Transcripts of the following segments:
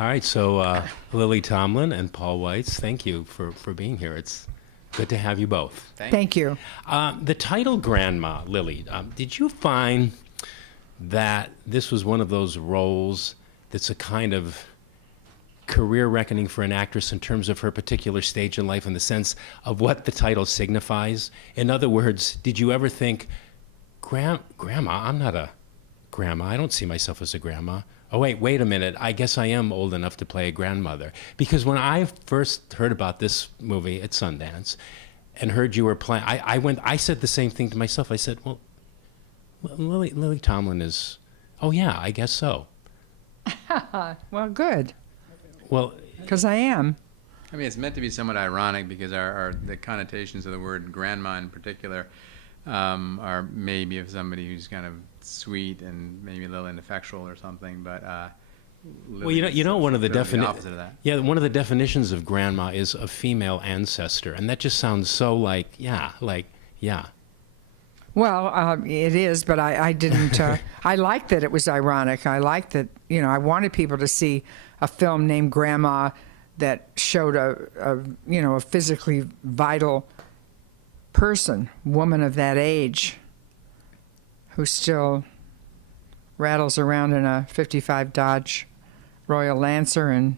All right, so Lily Tomlin and Paul Weitz, thank you for being here. It's good to have you both. Thank you. The title Grandma, Lily, did you find that this was one of those roles that's a kind of career reckoning for an actress in terms of her particular stage in life in the sense of what the title signifies? In other words, did you ever think, Grandma, I'm not a grandma. I don't see myself as a grandma. Oh, wait a minute. I guess I am old enough to play a grandmother. Because when I first heard about this movie at Sundance and heard you were playing, I said the same thing to myself. I said, well, Lily Tomlin is, oh yeah, I guess so. Well, good. Well, because I am. I mean, it's meant to be somewhat ironic because the connotations of the word grandma in particular are maybe of somebody who's kind of sweet and maybe a little ineffectual or something, but well, you know, one of the opposite of that. Yeah, one of the definitions of grandma is a female ancestor, and that just sounds so like yeah. Well, it is, but I didn't. I liked that it was ironic. I liked that, you know, I wanted people to see a film named Grandma that showed a physically vital person, woman of that age, who still rattles around in a '55 Dodge Royal Lancer and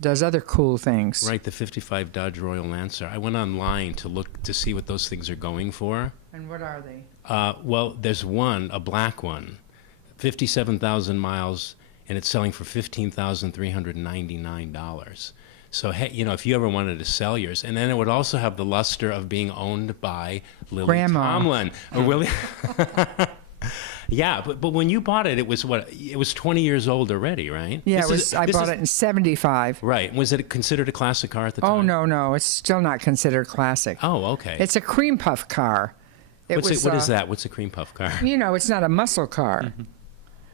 does other cool things. Right, the '55 Dodge Royal Lancer. I went online to look to see what those things are going for. And what are they? Well, there's one, a black one, 57,000 miles, and it's selling for $15,399. So, hey, you know, if you ever wanted to sell yours, and then it would also have the luster of being owned by Lily Grandma. Tomlin. Or Willie. Yeah, but when you bought it, it was what? It was 20 years old already, right? Yeah, I bought it in '75. Right. Was it considered a classic car at the time? Oh, no, it's still not considered classic. Oh, okay. It's a cream puff car. What is that? What's a cream puff car? You know, it's not a muscle car. Mm-hmm.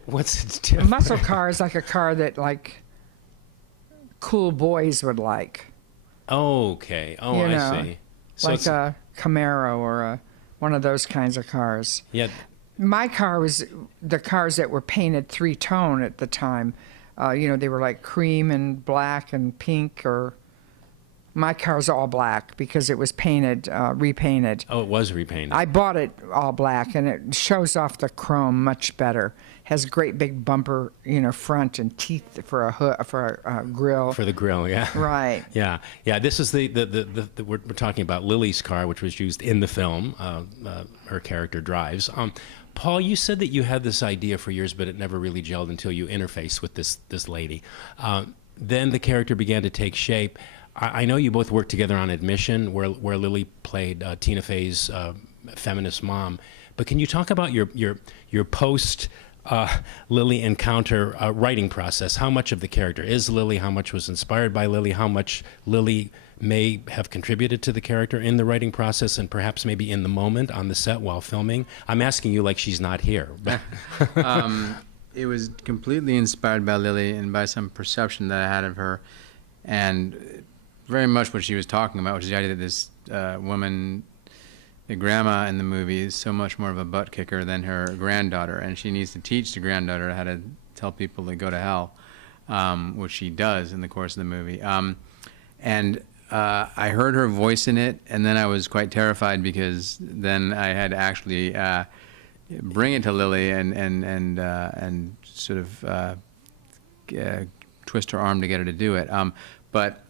What's it A different? muscle car is like a car that, like, cool boys would like. Okay. Oh, You I know, see. So like it's, a Camaro or one of those kinds of cars. yeah. My car was the cars that were painted three-tone at the time. You know, they were like cream and black and pink, or my car's all black because it was painted, repainted. Oh, it was repainted. I bought it all black, and it shows off the chrome much better. Has great big bumper, you know, front and teeth for a hood, for a grill. For the grill, yeah. Right. Yeah. This is we're talking about Lily's car, which was used in the film. Her character drives. Paul, you said that you had this idea for years, but it never really gelled until you interfaced with this lady. Then the character began to take shape. I know you both worked together on Admission, where Lily played Tina Fey's feminist mom. But can you talk about your post Lily encounter writing process? How much of the character is Lily? How much was inspired by Lily? How much Lily may have contributed to the character in the writing process, and perhaps maybe in the moment on the set while filming? I'm asking you like she's not here. It was completely inspired by Lily and by some perception that I had of her, and very much what she was talking about, which is the idea that this woman, the grandma in the movie, is so much more of a butt kicker than her granddaughter, and she needs to teach the granddaughter how to tell people to go to hell, which she does in the course of the movie. I heard her voice in it, and then I was quite terrified because then I had to actually bring it to Lily and sort of twist her arm to get her to do it. But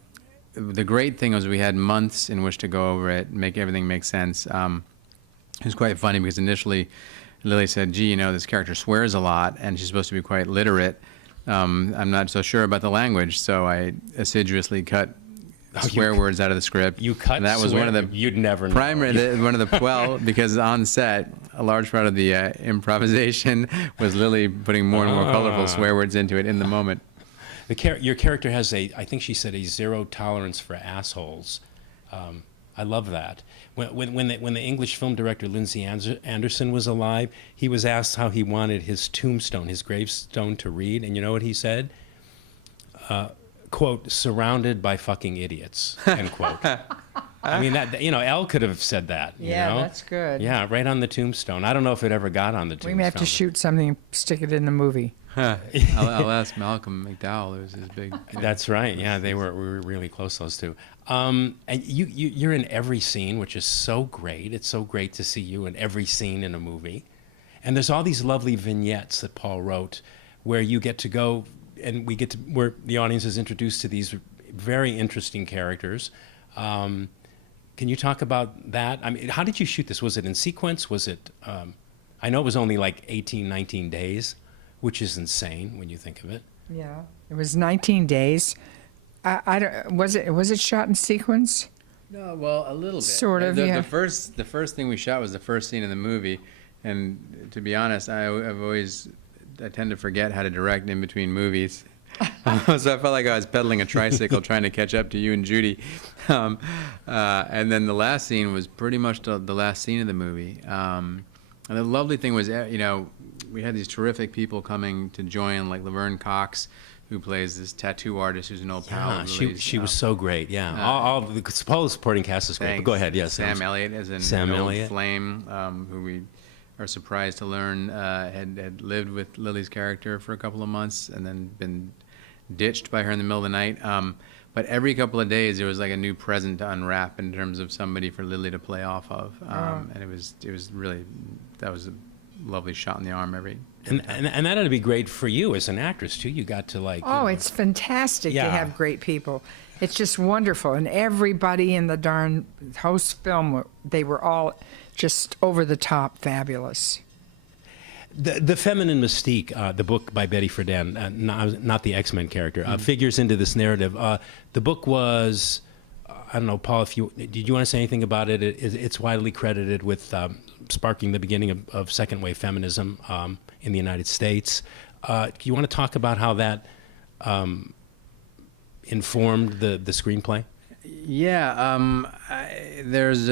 the great thing was we had months in which to go over it, make everything make sense. It was quite funny because initially Lily said, gee, you know, this character swears a lot, and she's supposed to be quite literate. I'm not so sure about the language, so I assiduously cut swear words out of the script. You cut and that was one of the you'd never know. One of the well, because on set a large part of the improvisation was Lily putting more and more colorful swear words into it in the moment. Your character has I think she said, a zero tolerance for assholes. I love that. When the English film director Lindsay Anderson was alive, he was asked how he wanted his tombstone, his gravestone, to read, and you know what he said? Quote, surrounded by fucking idiots, end quote. I mean, that, you know, Elle could have said that. Yeah, you know? that's good. Yeah, right on the tombstone. I don't know if it ever got on the tombstone. We may have to shoot something, stick it in the movie. I'll ask Malcolm McDowell, who's his big. That's right. Yeah, we were really close, those two. And you're in every scene, which is so great. It's so great to see you in every scene in a movie. And there's all these lovely vignettes that Paul wrote, where you get to go, and where the audience is introduced to these very interesting characters. Can you talk about that? I mean, how did you shoot this? Was it in sequence? Was it? I know it was only like 18, 19 days, which is insane when you think of it. Yeah, it was 19 days. I don't, was it shot in sequence? No, well, a little bit. Sort of, yeah. The first thing we shot was the first scene in the movie, and to be honest, I tend to forget how to direct in between movies. So I felt like I was pedaling a tricycle trying to catch up to you and Judy. And then the last scene was pretty much the last scene of the movie. And the lovely thing was, we had these terrific people coming to join, like Laverne Cox, who plays this tattoo artist who's an old pal. Yeah, she was so great. Yeah, all the Paul's supporting cast is great. But go ahead. Yes, Sam Elliott as an old flame, who we are surprised to learn had lived with Lily's character for a couple of months and then been ditched by her in the middle of the night. But every couple of days there was like a new present to unwrap in terms of somebody for Lily to play off of, and it was really, that was a lovely shot in the arm every. And that ought to be great for you as an actress too. You got to like. Oh, it's fantastic to have great people. It's just wonderful, and everybody in the darn host film, they were all just over the top fabulous. The feminine mystique, the book by Betty Friedan, not the X-Men character, figures into this narrative. The book was, I don't know, Paul, did you want to say anything about it? It's widely credited with sparking the beginning of second wave feminism in the United States. Do you want to talk about how that informed the screenplay? Yeah, there's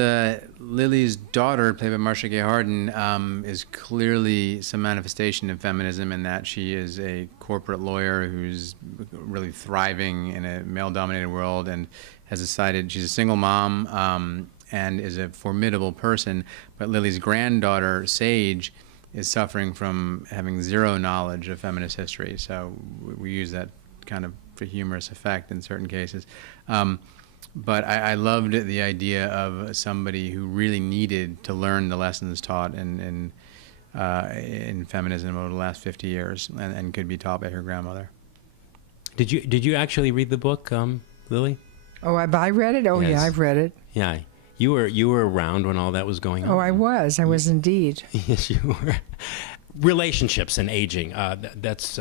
Lily's daughter, played by Marcia Gay Harden, is clearly some manifestation of feminism in that she is a corporate lawyer who's really thriving in a male-dominated world and has decided she's a single mom and is a formidable person. But Lily's granddaughter, Sage, is suffering from having zero knowledge of feminist history. So we use that kind of for humorous effect in certain cases. But I loved the idea of somebody who really needed to learn the lessons taught in feminism over the last 50 years and could be taught by her grandmother. Did you actually read the book, Lily? Oh, have I read it? Oh, Yes. yeah, I've read it. Yeah. You were around when all that was going on? Oh, I was indeed. Yes, you were. Relationships and aging. That's,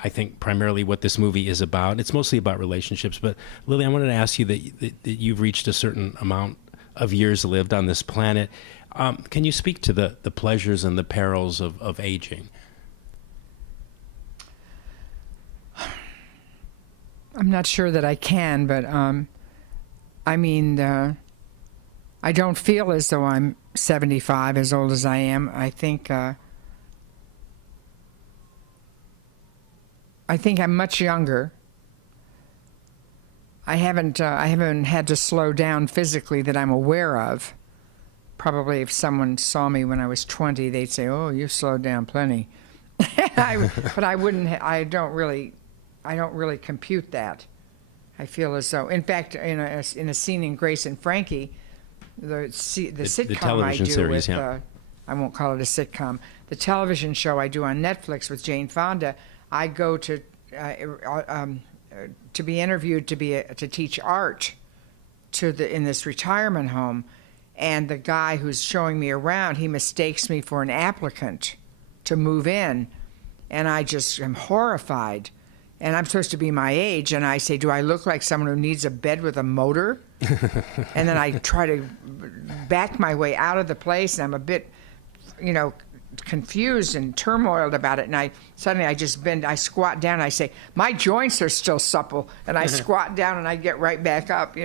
I think, primarily what this movie is about. It's mostly about relationships. But, Lily, I wanted to ask you that you've reached a certain amount of years lived on this planet. Can you speak to the pleasures and the perils of aging? I'm not sure that I can, but I mean, I don't feel as though I'm 75, as old as I am. I think I'm much younger. I haven't had to slow down physically that I'm aware of. Probably if someone saw me when I was 20, they'd say, "Oh, you've slowed down plenty." But I wouldn't. I don't really compute that. I feel as though, in fact, in a scene in Grace and Frankie, the sitcom I do series, with, I won't call it a sitcom, the television show I do on Netflix with Jane Fonda, I go to be interviewed to teach art in this retirement home, and the guy who's showing me around, he mistakes me for an applicant to move in, and I just am horrified. And I'm supposed to be my age, and I say, do I look like someone who needs a bed with a motor? And then I try to back my way out of the place, and I'm a bit, confused and turmoiled about it. And suddenly I just bend, I squat down, and I say, my joints are still supple. And I squat down, and I get right back up,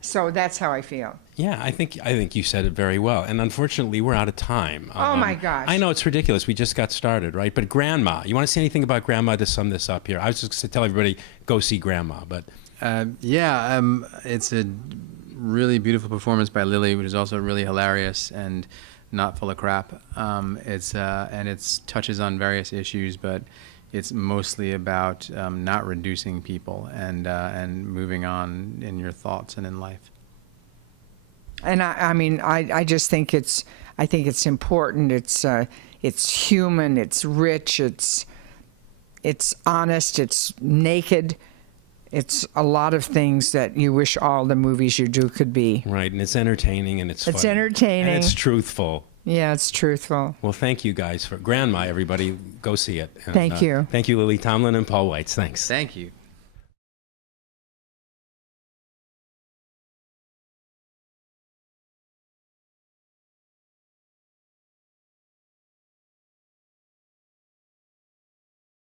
So that's how I feel. Yeah, I think you said it very well. And unfortunately, we're out of time. Oh, my gosh. I know it's ridiculous. We just got started, right? But Grandma, you want to say anything about Grandma to sum this up here? I was just going to tell everybody, go see Grandma. But it's a really beautiful performance by Lily, which is also really hilarious. And not full of crap. It's touches on various issues, but it's mostly about not reducing people and moving on in your thoughts and in life. And I just think it's important. It's human. It's rich. It's honest. It's naked. It's a lot of things that you wish all the movies you do could be. Right, and it's entertaining and it's It's funny. entertaining. And it's truthful. Yeah, it's truthful. Well, thank you guys for Grandma. Everybody, go see it. And, Thank you. Thank you, Lily Tomlin and Paul Weitz. Thanks. Thank you.